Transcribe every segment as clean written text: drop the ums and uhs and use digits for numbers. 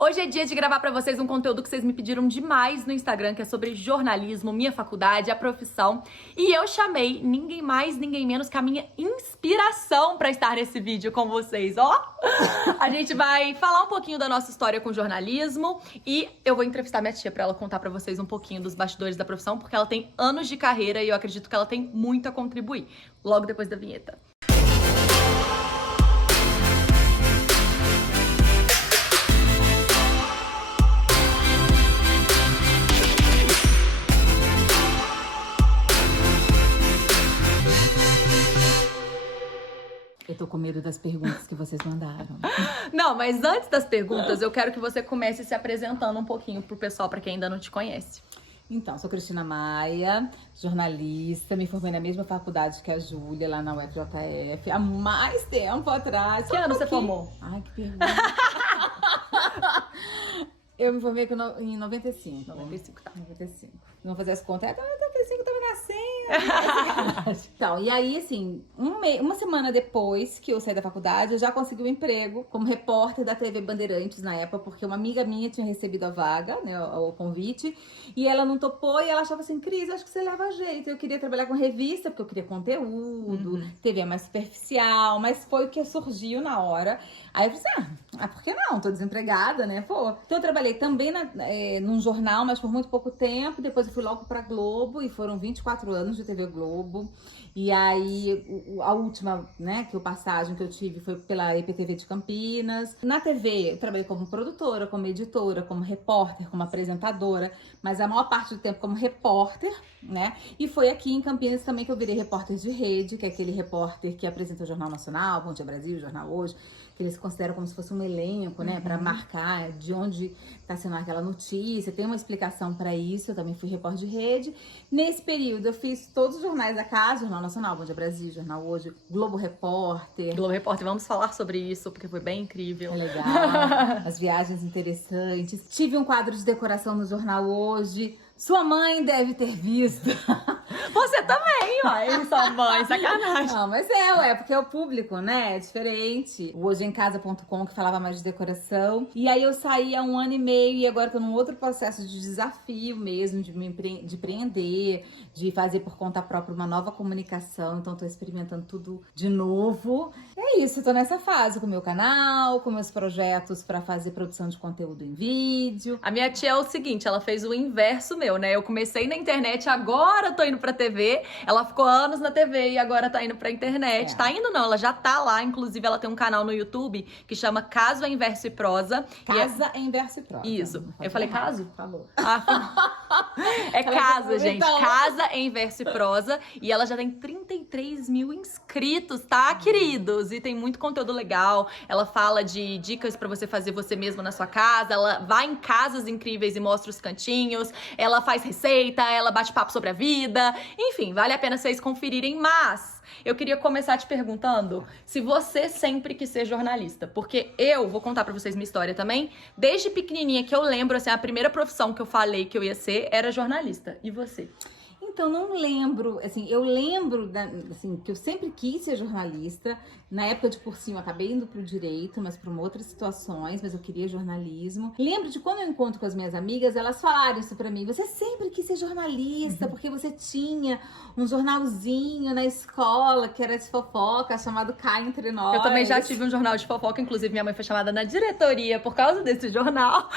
Hoje é dia de gravar pra vocês um conteúdo que vocês me pediram demais no Instagram, que é sobre jornalismo, minha faculdade, a profissão. E eu chamei ninguém mais, ninguém menos que a minha inspiração pra estar nesse vídeo com vocês, ó. A gente vai falar um pouquinho da nossa história com jornalismo e eu vou entrevistar minha tia pra ela contar pra vocês um pouquinho dos bastidores da profissão, porque ela tem anos de carreira e eu acredito que ela tem muito a contribuir. Logo depois da vinheta. Eu tô com medo das perguntas que vocês mandaram. Não, mas antes das perguntas, eu quero que você comece se apresentando um pouquinho pro pessoal, pra quem ainda não te conhece. Então, sou Cristina Maia, jornalista, me formei na mesma faculdade que a Júlia, lá na UFJF, há mais tempo atrás. Que ano você formou? Ai, que pergunta. Eu me formei em 95. 95, tá. 95. Não fazer as contas, até 95 eu tava nascendo. Então, e aí, assim, uma semana depois que eu saí da faculdade, eu já consegui um emprego como repórter da TV Bandeirantes na época, porque uma amiga minha tinha recebido a vaga, né, o convite, e ela não topou, e ela achava assim, Cris, acho que você leva jeito. Eu queria trabalhar com revista, porque eu queria conteúdo, TV é mais superficial, mas foi o que surgiu na hora. Aí eu falei assim, por que não? Tô desempregada, né? Pô. Então eu trabalhei também num jornal, mas por muito pouco tempo. Depois eu fui logo pra Globo e foram 24 anos de TV Globo. E aí a última, né, passagem que eu tive foi pela EPTV de Campinas. Na TV eu trabalhei como produtora, como editora, como repórter, como apresentadora, mas a maior parte do tempo como repórter, né? E foi aqui em Campinas também que eu virei repórter de rede, que é aquele repórter que apresenta o Jornal Nacional, Bom Dia Brasil, o Jornal Hoje, que eles consideram como se fosse um elenco, né, para marcar de onde está sendo aquela notícia, tem uma explicação para isso. Eu também fui repórter de rede. Nesse período eu fiz todos os jornais da casa, Jornal Nacional, Bom Dia Brasil, Jornal Hoje, Globo Repórter. Globo Repórter, vamos falar sobre isso, porque foi bem incrível. É legal, as viagens interessantes. Tive um quadro de decoração no Jornal Hoje. Sua mãe deve ter visto. Você também, ó, sua mãe, sacanagem. Não, mas porque é o público, né? É diferente. O hojemcasa.com, que falava mais de decoração. E aí eu saí há 1 ano e meio e agora tô num outro processo de desafio mesmo, de empreender, de fazer por conta própria uma nova comunicação. Então tô experimentando tudo de novo. É isso, tô nessa fase com o meu canal, com meus projetos pra fazer produção de conteúdo em vídeo. A minha tia é o seguinte, ela fez o inverso meu, né? Eu comecei na internet, agora tô indo pra TV. Ela ficou anos na TV e agora tá indo pra internet. Tá indo não, ela já tá lá. Inclusive, ela tem um canal no YouTube que chama Caso em Verso e Prosa. Casa em Verso e Prosa. Isso. Eu falei caso? Falou. É casa, gente. Casa em Verso e Prosa. E ela já tem 33 mil inscritos, tá, queridos? E tem muito conteúdo legal. Ela fala de dicas pra você fazer você mesmo na sua casa. Ela vai em casas incríveis e mostra os cantinhos. Ela faz receita, ela bate papo sobre a vida. Enfim, vale a pena vocês conferirem. Mas eu queria começar te perguntando se você sempre quis ser jornalista. Porque eu vou contar pra vocês minha história também. Desde pequenininha que eu lembro, assim, a primeira profissão que eu falei que eu ia ser era jornalista. E você? Então, não lembro, assim, eu lembro, assim, que eu sempre quis ser jornalista. Na época de cursinho, eu acabei indo pro direito, mas por outras situações, mas eu queria jornalismo. Lembro de quando eu encontro com as minhas amigas, elas falaram isso pra mim. Você sempre quis ser jornalista, porque você tinha um jornalzinho na escola, que era de fofoca, chamado Cá Entre Nós. Eu também já tive um jornal de fofoca, inclusive minha mãe foi chamada na diretoria por causa desse jornal.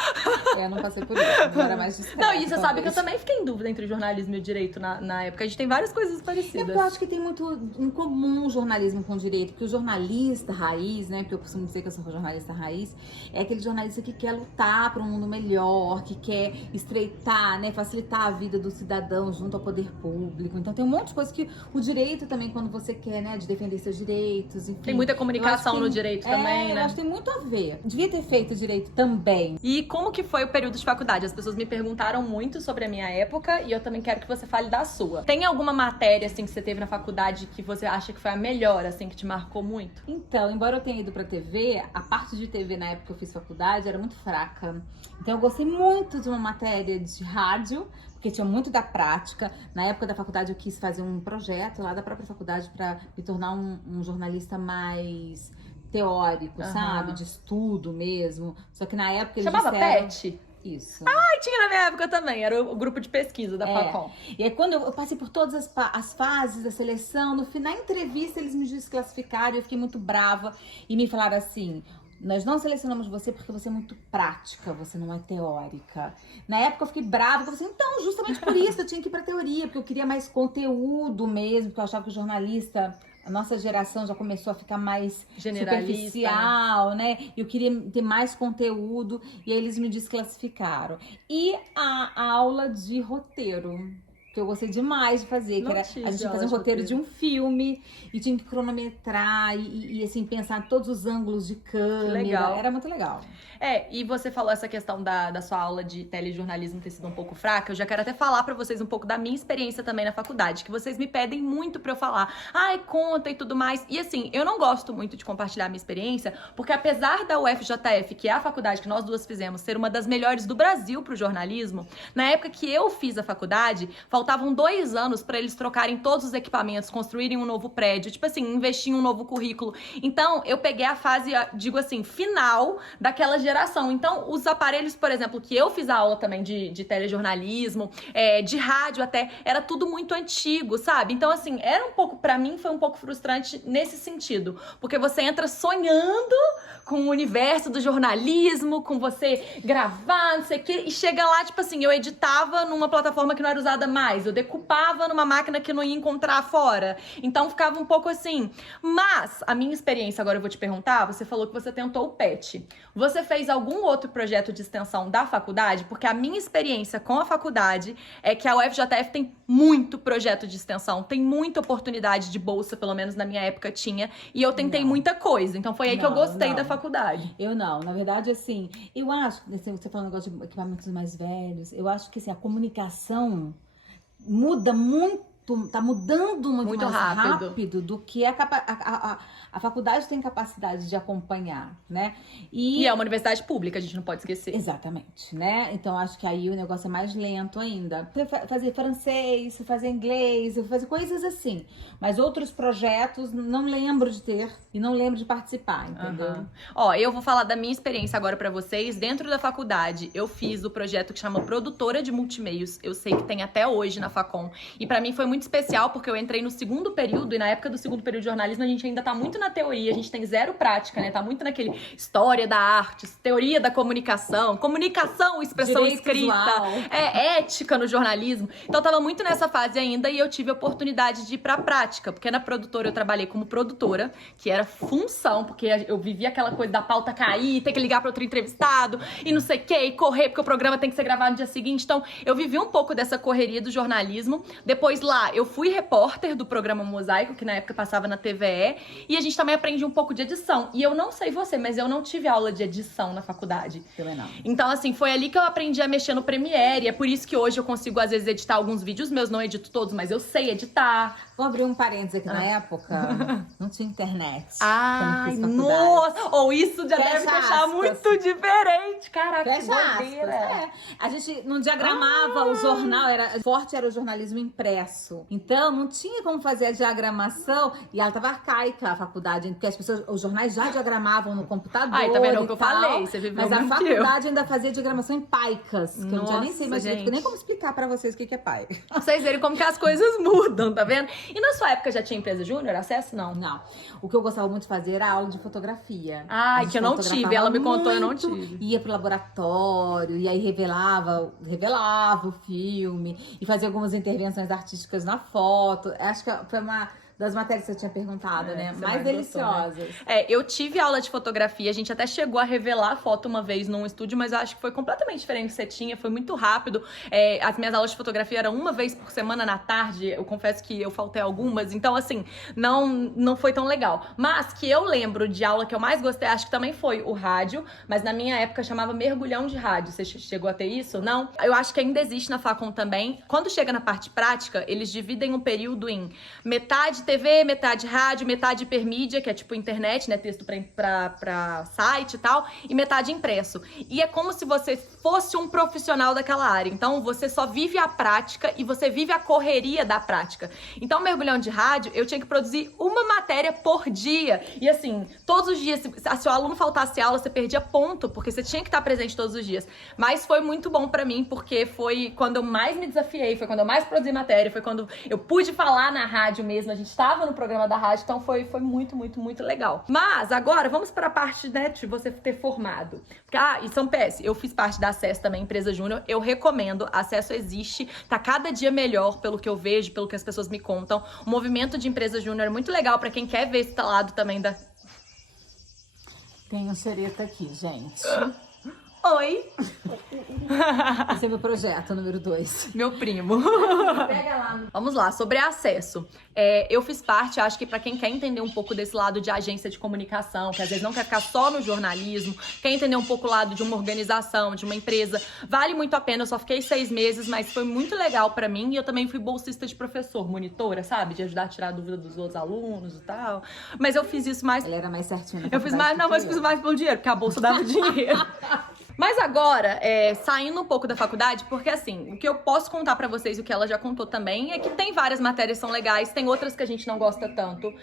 Eu não passei por isso, não era mais discreta. Não, e você sabe que eu também fiquei em dúvida entre jornalismo e o direito na época. A gente tem várias coisas parecidas. Eu acho que tem muito em comum o jornalismo com o direito, porque o jornalista raiz, né, porque eu costumo dizer que eu sou jornalista raiz, é aquele jornalista que quer lutar para um mundo melhor, que quer estreitar, né, facilitar a vida do cidadão junto ao poder público. Então tem um monte de coisa que o direito também, quando você quer, né, de defender seus direitos, enfim. Tem muita comunicação no direito também, né? Eu acho que tem muito a ver. Devia ter feito direito também. E como que foi o período de faculdade? As pessoas me perguntaram muito sobre a minha época e eu também quero que você fale da sua. Tem alguma matéria, assim, que você teve na faculdade que você acha que foi a melhor, assim, que te marcou muito? Então, embora eu tenha ido pra TV, a parte de TV na época que eu fiz faculdade era muito fraca. Então eu gostei muito de uma matéria de rádio, porque tinha muito da prática. Na época da faculdade eu quis fazer um projeto lá da própria faculdade pra me tornar um jornalista mais teórico, sabe? De estudo mesmo. Só que na época eles Chamava disseram... PET? Isso. Ai, tinha na minha época também, era o grupo de pesquisa da Facom. E aí quando eu passei por todas as fases da seleção, no final da entrevista eles me desclassificaram, eu fiquei muito brava e me falaram assim: nós não selecionamos você porque você é muito prática, você não é teórica. Na época eu fiquei brava, eu falei assim, então, justamente por isso eu tinha que ir pra teoria, porque eu queria mais conteúdo mesmo, porque eu achava que o jornalista, a nossa geração já começou a ficar mais superficial, né? Eu queria ter mais conteúdo, e aí eles me desclassificaram. E a aula de roteiro, que eu gostei demais de fazer, que era a gente fazer um roteiro de um filme e tinha que cronometrar e assim, pensar em todos os ângulos de câmera. Legal. Era muito legal. E você falou essa questão da sua aula de telejornalismo ter sido um pouco fraca. Eu já quero até falar pra vocês um pouco da minha experiência também na faculdade, que vocês me pedem muito pra eu falar. Ai, conta e tudo mais. E assim, eu não gosto muito de compartilhar a minha experiência, porque apesar da UFJF, que é a faculdade que nós duas fizemos, ser uma das melhores do Brasil pro jornalismo, na época que eu fiz a faculdade, faltavam 2 anos pra eles trocarem todos os equipamentos, construírem um novo prédio, tipo assim, investir em um novo currículo. Então, eu peguei a fase, digo assim, final daquela geração. Então, os aparelhos, por exemplo, que eu fiz a aula também de telejornalismo, de rádio até, era tudo muito antigo, sabe? Então, assim, era um pouco, pra mim, foi um pouco frustrante nesse sentido, porque você entra sonhando com o universo do jornalismo, com você gravar, não sei o quê, e chega lá, tipo assim, eu editava numa plataforma que não era usada mais, eu decupava numa máquina que eu não ia encontrar fora, então ficava um pouco assim. Mas, a minha experiência, agora eu vou te perguntar, você falou que você tentou o PET. Você fez algum outro projeto de extensão da faculdade? Porque a minha experiência com a faculdade é que a UFJF tem muito projeto de extensão, tem muita oportunidade de bolsa, pelo menos na minha época tinha, e eu tentei muita coisa, então foi aí que eu gostei da faculdade. Eu não, na verdade, assim, eu acho, você falou um negócio de equipamentos mais velhos, eu acho que assim, a comunicação muda muito, tá mudando muito mais rápido do que a faculdade tem capacidade de acompanhar, né? E é uma universidade pública, a gente não pode esquecer. Exatamente, né? Então acho que aí o negócio é mais lento ainda. Fazer francês, fazer inglês, fazer coisas assim. Mas outros projetos não lembro de ter e não lembro de participar, entendeu? Ó, eu vou falar da minha experiência agora pra vocês. Dentro da faculdade, eu fiz o projeto que chama Produtora de Multimeios. Eu sei que tem até hoje na Facom. E pra mim foi muito especial, porque eu entrei no segundo período, e na época do segundo período de jornalismo a gente ainda tá muito na teoria, a gente tem zero prática, né? Tá muito naquele história da arte, teoria da comunicação, expressão Direito escrita, visual. Ética no jornalismo. Então eu tava muito nessa fase ainda e eu tive a oportunidade de ir pra prática, porque na produtora eu trabalhei como produtora, que era função, porque eu vivia aquela coisa da pauta cair, ter que ligar pra outro entrevistado e não sei o que, e correr, porque o programa tem que ser gravado no dia seguinte. Então eu vivi um pouco dessa correria do jornalismo. Depois lá eu fui repórter do programa Mosaico, que na época passava na TVE, e a gente também aprende um pouco de edição. E eu não sei você, mas eu não tive aula de edição na faculdade. Também não. Então, assim, foi ali que eu aprendi a mexer no Premiere. É por isso que hoje eu consigo, às vezes, editar alguns vídeos meus. Não edito todos, mas eu sei editar. Vou abrir um parênteses aqui. Na época, não tinha internet. Ai, quando eu fiz faculdade. nossa! Ou isso já Fecha deve deixar aspas. muito diferente. Caraca, que Fecha aspas. doideira. A gente não diagramava o jornal, forte era o jornalismo impresso. Então, não tinha como fazer a diagramação. E ela tava arcaica, a faculdade, porque as pessoas, os jornais já diagramaem no computador. Ai, tá vendo o que eu tal, falei? Você viveu mas a muito que eu. faculdade ainda fazia diagramação em paicas. Que eu já nem sei mais Nossa, direito, nem como explicar pra vocês o que é paica. Pra vocês verem como que as coisas mudam, tá vendo? E na sua época já tinha empresa júnior? Acesso? Não. Não. O que eu gostava muito de fazer era aula de fotografia. Ai, que eu não tive. Ela me contou, eu não muito, tive. Ia pro laboratório, e aí revelava o filme, e fazia algumas intervenções artísticas na foto. Acho que foi uma das matérias que você tinha perguntado, né? Mais deliciosas. Gostou, né? Eu tive aula de fotografia, a gente até chegou a revelar a foto uma vez num estúdio, mas eu acho que foi completamente diferente do que você tinha, foi muito rápido. As minhas aulas de fotografia eram uma vez por semana na tarde, eu confesso que eu faltei algumas, então assim, não foi tão legal. Mas que eu lembro de aula que eu mais gostei, acho que também foi o rádio, mas na minha época chamava mergulhão de rádio. Você chegou a ter isso? Não? Eu acho que ainda existe na Facom também. Quando chega na parte prática, eles dividem um período em metade TV, metade rádio, metade hipermídia, que é tipo internet, né? Texto pra site e tal, e metade impresso. E é como se você fosse um profissional daquela área. Então, você só vive a prática e você vive a correria da prática. Então, mergulhando de rádio, eu tinha que produzir uma matéria por dia. E assim, todos os dias, se o aluno faltasse aula, você perdia ponto, porque você tinha que estar presente todos os dias. Mas foi muito bom pra mim, porque foi quando eu mais me desafiei, foi quando eu mais produzi matéria, foi quando eu pude falar na rádio mesmo, a gente estava no programa da rádio, então foi muito, muito, muito legal. Mas agora, vamos para a parte, né, de você ter formado. E São PS, eu fiz parte da Acesso também, empresa júnior, eu recomendo, a Acesso existe, tá cada dia melhor pelo que eu vejo, pelo que as pessoas me contam. O movimento de empresa júnior é muito legal para quem quer ver esse lado também da... Tem um xereta aqui, gente. Oi! Esse é meu projeto, número 2. Meu primo. Pega lá. Vamos lá, sobre acesso. Eu fiz parte, acho que pra quem quer entender um pouco desse lado de agência de comunicação, que às vezes não quer ficar só no jornalismo, quer entender um pouco o lado de uma organização, de uma empresa, vale muito a pena. Eu só fiquei 6 meses, mas foi muito legal pra mim. E eu também fui bolsista de professor, monitora, sabe? De ajudar a tirar a dúvida dos outros alunos e tal. Mas eu fiz isso mais... Ela era mais certinha. Eu fiz mais, não, mas fiz mais pelo dinheiro, porque a bolsa dava dinheiro. Mas agora, saindo um pouco da faculdade, porque assim, o que eu posso contar pra vocês, o que ela já contou também, é que tem várias matérias que são legais, tem outras que a gente não gosta tanto.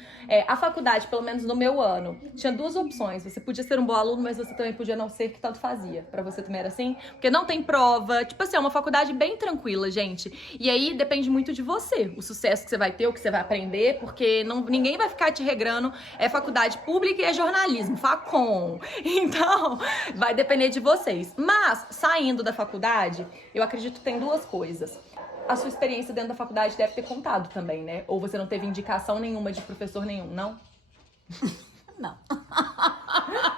A faculdade, pelo menos no meu ano, tinha 2 opções. Você podia ser um bom aluno, mas você também podia não ser, que tanto fazia. Pra você também era assim? Porque não tem prova. Tipo assim, é uma faculdade bem tranquila, gente. E aí depende muito de você, o sucesso que você vai ter, o que você vai aprender, porque ninguém vai ficar te regrando. É faculdade pública e é jornalismo, Facom. Então, vai depender de você. Mas, saindo da faculdade, eu acredito que tem 2 coisas. A sua experiência dentro da faculdade deve ter contado também, né? Ou você não teve indicação nenhuma de professor nenhum, não? Não.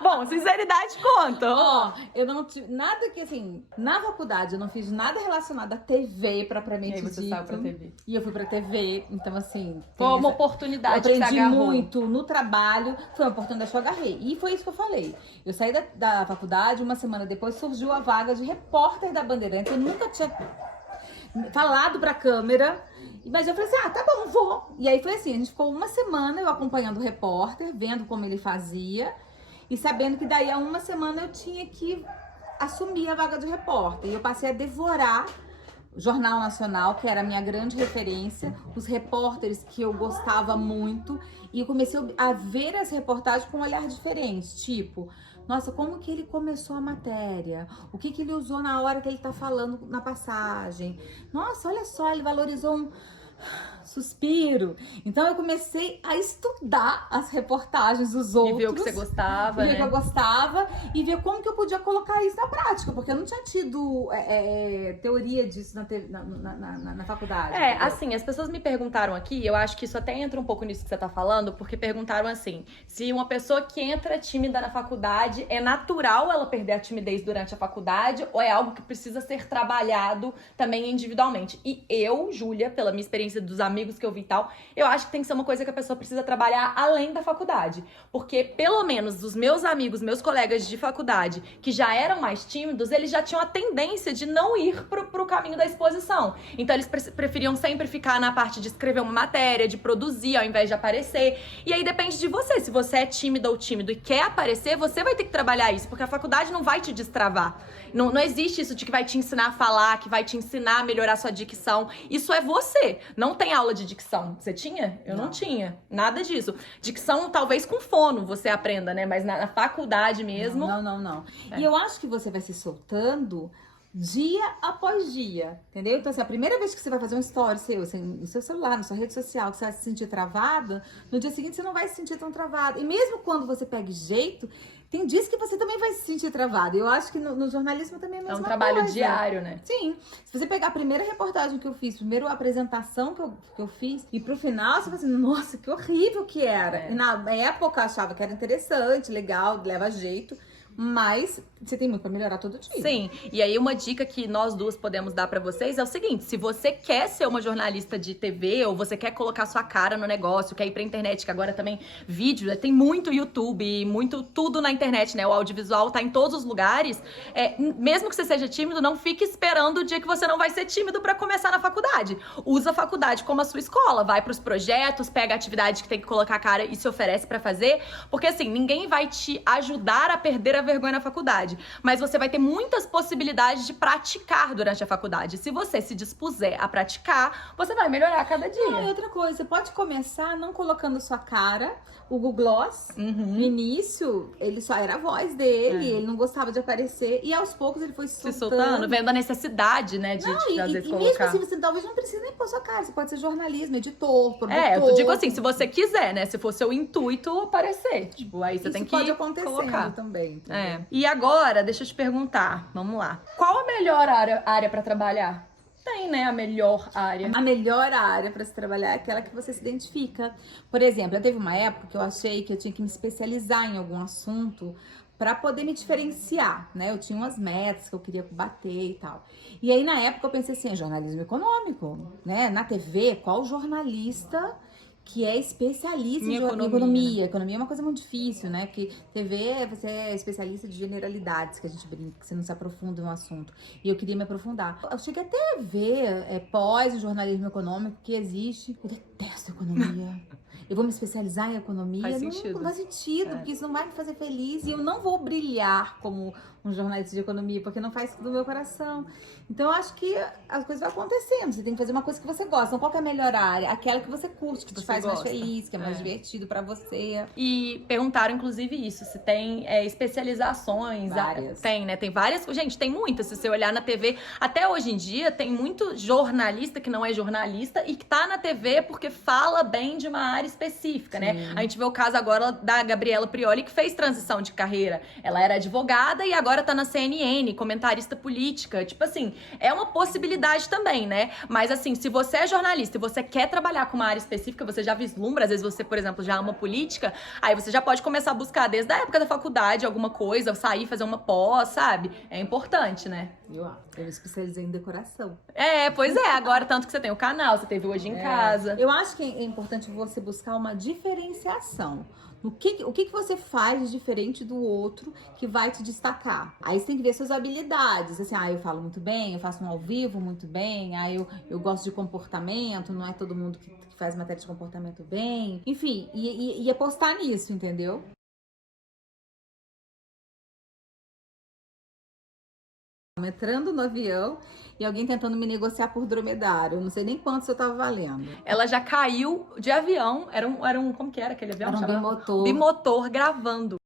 Bom, sinceridade conta. Ó, eu não tive nada que, assim, na faculdade eu não fiz nada relacionado à TV propriamente E aí você dito. saiu pra TV. E eu fui pra TV, então assim... Foi uma oportunidade que você aprendi agarrou. muito no trabalho, foi uma oportunidade que eu agarrei. E foi isso que eu falei. Eu saí da faculdade, uma semana depois surgiu a vaga de repórter da Bandeirantes. Eu nunca tinha falado pra câmera, mas eu falei assim, tá bom, vou. E aí foi assim, a gente ficou uma semana eu acompanhando o repórter, vendo como ele fazia, e sabendo que daí a uma semana eu tinha que assumir a vaga de repórter. E eu passei a devorar o Jornal Nacional, que era a minha grande referência, os repórteres que eu gostava muito, e eu comecei a ver as reportagens com um olhar diferente, tipo... Nossa, como que ele começou a matéria? O que que ele usou na hora que ele tá falando na passagem? Nossa, olha só, ele valorizou um suspiro. Então eu comecei a estudar as reportagens dos outros. E ver o que você gostava, ver né? o que eu gostava e ver como que eu podia colocar isso na prática, porque eu não tinha tido teoria disso na faculdade. Entendeu? Assim, as pessoas me perguntaram aqui, eu acho que isso até entra um pouco nisso que você tá falando, porque perguntaram assim, se uma pessoa que entra tímida na faculdade, é natural ela perder a timidez durante a faculdade, ou é algo que precisa ser trabalhado também individualmente? E eu, Júlia, pela minha experiência dos amigos que eu vi e tal, eu acho que tem que ser uma coisa que a pessoa precisa trabalhar além da faculdade. Porque, pelo menos, os meus amigos, meus colegas de faculdade, que já eram mais tímidos, eles já tinham a tendência de não ir pro caminho da exposição. Então, eles preferiam sempre ficar na parte de escrever uma matéria, de produzir, ao invés de aparecer. E aí, depende de você. Se você é tímida ou tímido e quer aparecer, você vai ter que trabalhar isso, porque a faculdade não vai te destravar. Não existe isso de que vai te ensinar a falar, que vai te ensinar a melhorar sua dicção. Isso é você. Não tem aula de dicção. Você tinha? Eu não tinha. Nada disso. Dicção, talvez com fono você aprenda, né? Mas na faculdade mesmo... Não. E eu acho que você vai se soltando dia após dia, entendeu? Então, assim, a primeira vez que você vai fazer um story seu, assim, no seu celular, na sua rede social, que você vai se sentir travado, no dia seguinte você não vai se sentir tão travado. E mesmo quando você pega jeito, tem dias que você também vai se sentir travado. Eu acho que no jornalismo também é a mesma coisa. É um trabalho diário, né? Sim. Se você pegar a primeira reportagem que eu fiz, a primeira apresentação que eu fiz, e pro final você fala assim, nossa, que horrível que era. E na época eu achava que era interessante, legal, leva jeito. Mas você tem muito pra melhorar todo dia. Sim, e aí uma dica que nós duas podemos dar pra vocês é o seguinte: se você quer ser uma jornalista de TV ou você quer colocar sua cara no negócio, quer ir pra internet, que agora também vídeo, tem muito YouTube, muito tudo na internet, né? O audiovisual tá em todos os lugares. Mesmo que você seja tímido, não fique esperando o dia que você não vai ser tímido pra começar na faculdade. Usa a faculdade como a sua escola, vai pros projetos, pega a atividade que tem que colocar a cara e se oferece pra fazer, porque assim, ninguém vai te ajudar a perder a vergonha na faculdade, mas você vai ter muitas possibilidades de praticar durante a faculdade. Se você se dispuser a praticar, você vai melhorar a cada dia. Não, e outra coisa, você pode começar não colocando sua cara. O Google Gloss, no início, ele só era a voz dele, ele não gostava de aparecer. E aos poucos ele foi se soltando. Vendo a necessidade, né, de às vezes e colocar. mesmo assim, você talvez não precise nem pôr sua cara. Você pode ser jornalismo, editor, produtor. Eu digo assim, se você quiser, né, se for seu intuito aparecer. Tipo, aí você tem que pode acontecer colocar também. E agora, deixa eu te perguntar, vamos lá. Qual a melhor área pra trabalhar? Tem, né, a melhor área. A melhor área pra se trabalhar é aquela que você se identifica. Por exemplo, eu teve uma época que eu achei que eu tinha que me especializar em algum assunto pra poder me diferenciar, né? Eu tinha umas metas que eu queria bater e tal. E aí, na época, eu pensei assim, jornalismo econômico, né? Na TV, qual jornalista que é especialista em economia. Economia é uma coisa muito difícil, né? Porque TV, você é especialista de generalidades, que a gente brinca, que você não se aprofunda no assunto. E eu queria me aprofundar. Eu cheguei até a ver pós o jornalismo econômico que existe. Eu detesto economia. Eu vou me especializar em economia. Faz sentido. Não faz sentido, porque isso não vai me fazer feliz. E eu não vou brilhar como um jornalista de economia, porque não faz do meu coração. Então, eu acho que as coisas vão acontecendo. Você tem que fazer uma coisa que você gosta. Então, qual que é a melhor área? Aquela que você curte, que te faz mais feliz, que é mais divertido pra você. E perguntaram, inclusive, isso. Se tem especializações. Várias. Tem, né? Tem várias. Gente, tem muitas. Se você olhar na TV, até hoje em dia, tem muito jornalista que não é jornalista e que tá na TV porque fala bem de uma área específica, né? A gente vê o caso agora da Gabriela Prioli, que fez transição de carreira. Ela era advogada e agora tá na CNN, comentarista política. Tipo assim, é uma possibilidade também, né? Mas assim, se você é jornalista e você quer trabalhar com uma área específica, você já vislumbra, às vezes você, por exemplo, já ama política, aí você já pode começar a buscar desde a época da faculdade alguma coisa, sair, fazer uma pós, sabe? É importante, né? Eu me especializei em decoração. Pois é, agora tanto que você tem o canal, você teve Hoje em Casa. Eu acho que é importante você buscar uma diferenciação. O que você faz de diferente do outro que vai te destacar? Aí você tem que ver suas habilidades. Assim, eu falo muito bem, eu faço um ao vivo muito bem, eu gosto de comportamento, não é todo mundo que faz matéria de comportamento bem. Enfim, e apostar nisso, entendeu? Entrando no avião e alguém tentando me negociar por dromedário. Eu não sei nem quanto eu tava valendo. Ela já caiu de avião. Era um como que era aquele avião? Era um bimotor. Bimotor gravando.